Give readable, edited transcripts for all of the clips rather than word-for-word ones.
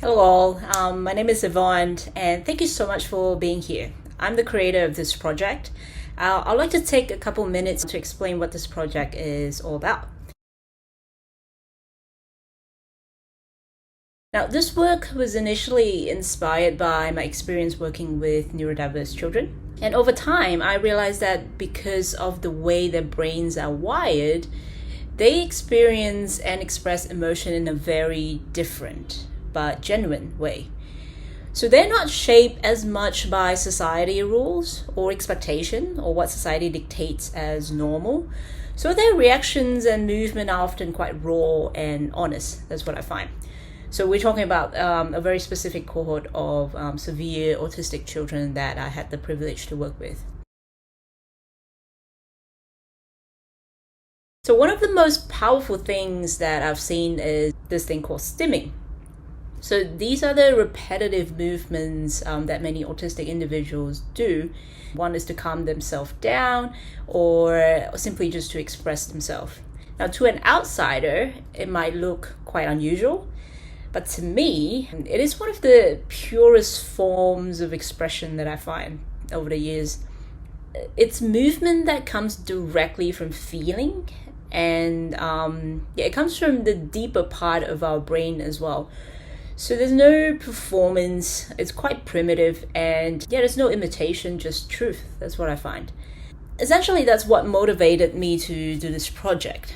Hello all, my name is Yvonne and thank you so much for being here. I'm the creator of this project. I'd like to take a couple minutes to explain what this project is all about. Now, this work was initially inspired by my experience working with neurodiverse children. And over time, I realized that because of the way their brains are wired, they experience and express emotion in a very different but genuine way. So they're not shaped as much by society rules or expectation or what society dictates as normal. So their reactions and movement are often quite raw and honest. That's what I find. So we're talking about a very specific cohort of severe autistic children that I had the privilege to work with. So one of the most powerful things that I've seen is this thing called stimming. So these are the repetitive movements that many autistic individuals do. One is to calm themselves down or simply just to express themselves. Now, to an outsider, it might look quite unusual, but to me, it is one of the purest forms of expression that I find over the years. It's movement that comes directly from feeling, and it comes from the deeper part of our brain as well. So there's no performance, it's quite primitive, and there's no imitation, just truth. That's what I find. Essentially, that's what motivated me to do this project.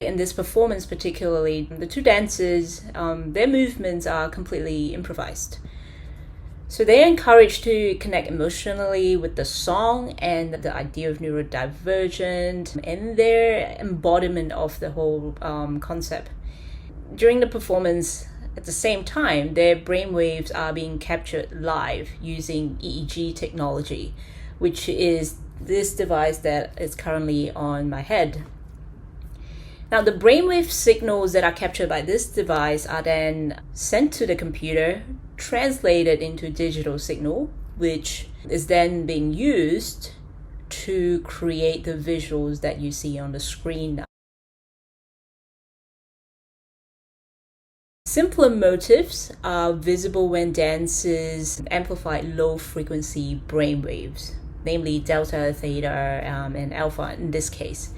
In this performance particularly, the two dancers, their movements are completely improvised. So they're encouraged to connect emotionally with the song and the idea of neurodivergent and their embodiment of the whole concept. During the performance, at the same time, their brainwaves are being captured live using EEG technology, which is this device that is currently on my head. Now, the brainwave signals that are captured by this device are then sent to the computer, translated into digital signal, which is then being used to create the visuals that you see on the screen now. Simpler motifs are visible when dancers amplify low-frequency brainwaves, namely delta, theta, and alpha in this case.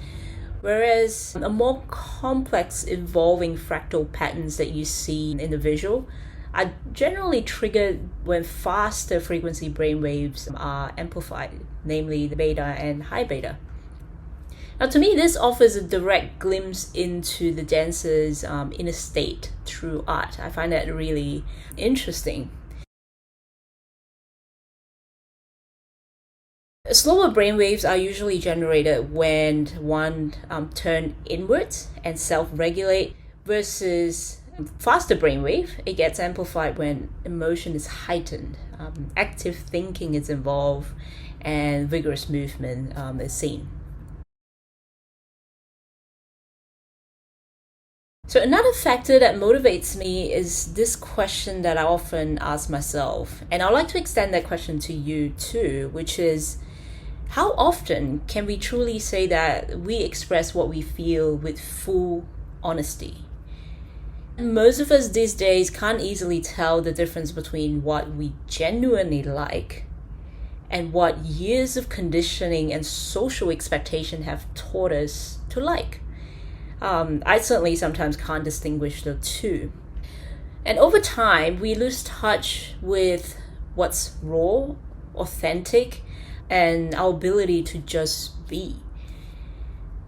Whereas a more complex evolving fractal patterns that you see in the visual are generally triggered when faster frequency brainwaves are amplified, namely the beta and high beta. Now, to me, this offers a direct glimpse into the dancer's inner state through art. I find that really interesting. Slower brainwaves are usually generated when one turn inwards and self-regulate, versus faster brainwave. It gets amplified when emotion is heightened, active thinking is involved, and vigorous movement is seen. So another factor that motivates me is this question that I often ask myself, and I'd like to extend that question to you too, which is, how often can we truly say that we express what we feel with full honesty? Most of us these days can't easily tell the difference between what we genuinely like and what years of conditioning and social expectation have taught us to like. I certainly sometimes can't distinguish the two. And over time, we lose touch with what's raw, authentic, and our ability to just be.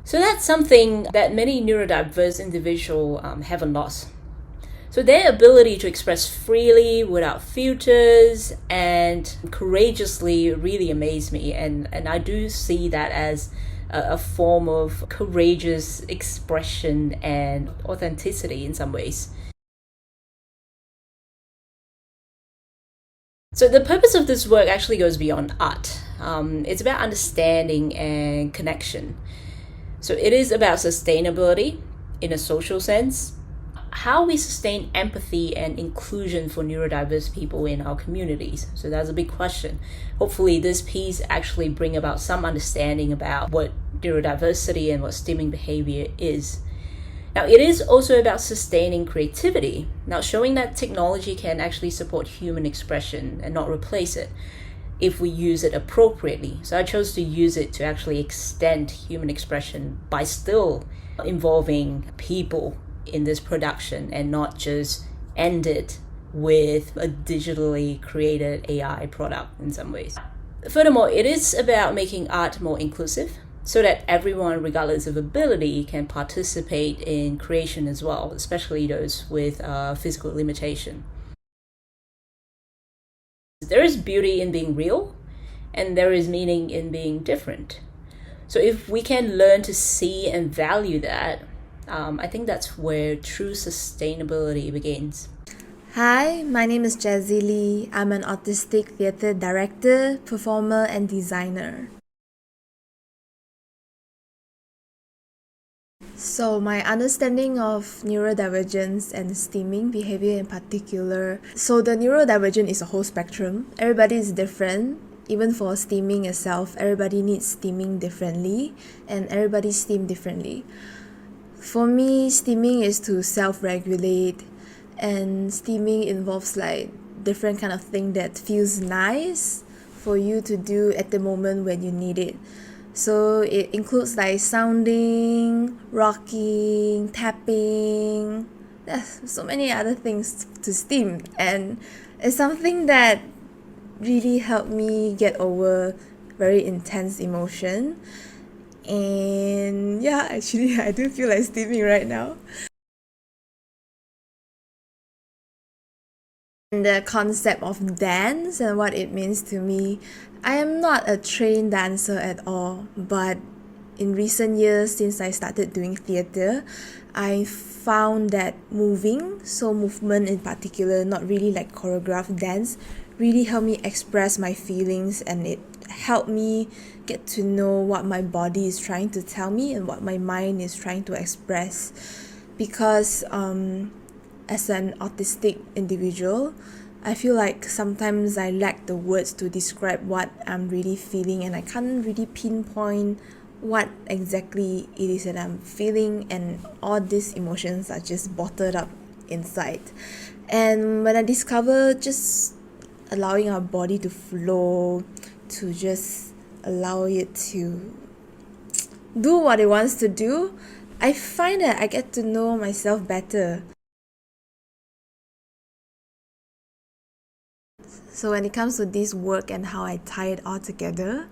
So that's something that many neurodiverse individuals haven't lost. So their ability to express freely without filters and courageously really amazed me, and I do see that as a form of courageous expression and authenticity in some ways. So the purpose of this work actually goes beyond art. It's about understanding and connection. So it is about sustainability in a social sense, how we sustain empathy and inclusion for neurodiverse people in our communities. So that's a big question. Hopefully this piece actually bring about some understanding about what neurodiversity and what stimming behavior is. Now, it is also about sustaining creativity. Now, showing that technology can actually support human expression and not replace it if we use it appropriately. So I chose to use it to actually extend human expression by still involving people in this production and not just end it with a digitally created AI product in some ways. Furthermore, it is about making art more inclusive so that everyone, regardless of ability, can participate in creation as well, especially those with physical limitation. There is beauty in being real, and there is meaning in being different. So if we can learn to see and value that, I think that's where true sustainability begins. Hi, my name is Jazzy Lee. I'm an autistic theatre director, performer, and designer. So my understanding of neurodivergence and stimming behavior in particular. So the neurodivergent is a whole spectrum. Everybody is different. Even for stimming itself, everybody needs stimming differently and everybody stim differently. For me, stimming is to self-regulate, and stimming involves like different kind of thing that feels nice for you to do at the moment when you need it. So it includes like sounding, rocking, tapping. There's so many other things to stim, and it's something that really helped me get over very intense emotion. And yeah, actually I do feel like stimming right now. The concept of dance and what it means to me. I am not a trained dancer at all, but in recent years, since I started doing theatre, I found that movement in particular, not really like choreographed dance, really helped me express my feelings, and it helped me get to know what my body is trying to tell me and what my mind is trying to express. Because as an autistic individual, I feel like sometimes I lack the words to describe what I'm really feeling, and I can't really pinpoint what exactly it is that I'm feeling, and all these emotions are just bottled up inside. And when I discover just allowing our body to flow, to just allow it to do what it wants to do, I find that I get to know myself better. So when it comes to this work and how I tie it all together,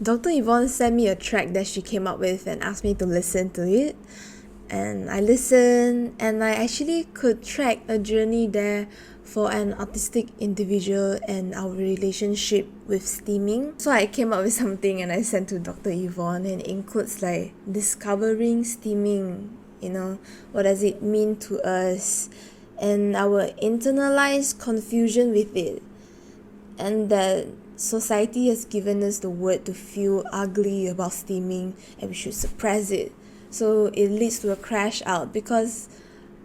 Dr. Yvonne sent me a track that she came up with and asked me to listen to it. And I listened, and I actually could track a journey there for an autistic individual and our relationship with stimming. So I came up with something and I sent to Dr. Yvonne, and it includes like discovering stimming, what does it mean to us, and our internalized confusion with it. And that society has given us the word to feel ugly about stimming, and we should suppress it. So it leads to a crash out, because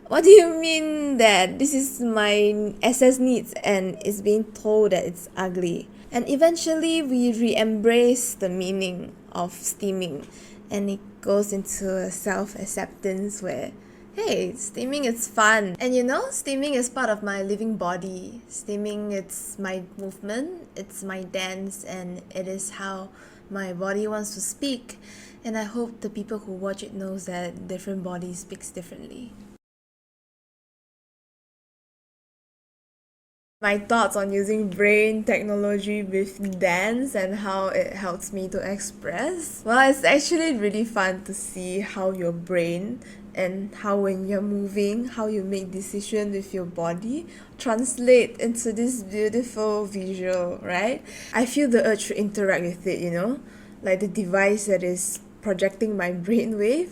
what do you mean that this is my SS needs and it's being told that it's ugly? And eventually we re-embrace the meaning of stimming, and it goes into a self-acceptance where, hey, stimming is fun. And stimming is part of my living body. Stimming, it's my movement, it's my dance, and it is how my body wants to speak. And I hope the people who watch it knows that different bodies speaks differently. My thoughts on using brain technology with dance and how it helps me to express. Well, it's actually really fun to see how your brain and how when you're moving, how you make decisions with your body translate into this beautiful visual, right? I feel the urge to interact with it, like the device that is projecting my brainwave,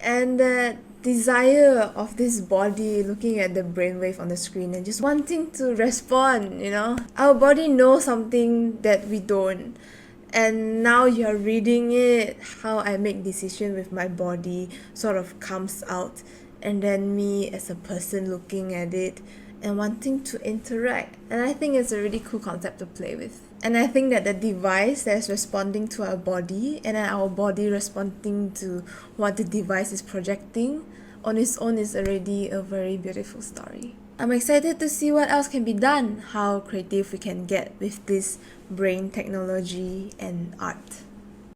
and that desire of this body looking at the brainwave on the screen and just wanting to respond. Our body knows something that we don't, and now you're reading it, how I make decision with my body sort of comes out, and then me as a person looking at it and wanting to interact. And I think it's a really cool concept to play with. And I think that the device that's responding to our body, and then our body responding to what the device is projecting, on its own is already a very beautiful story. I'm excited to see what else can be done, how creative we can get with this brain technology and art.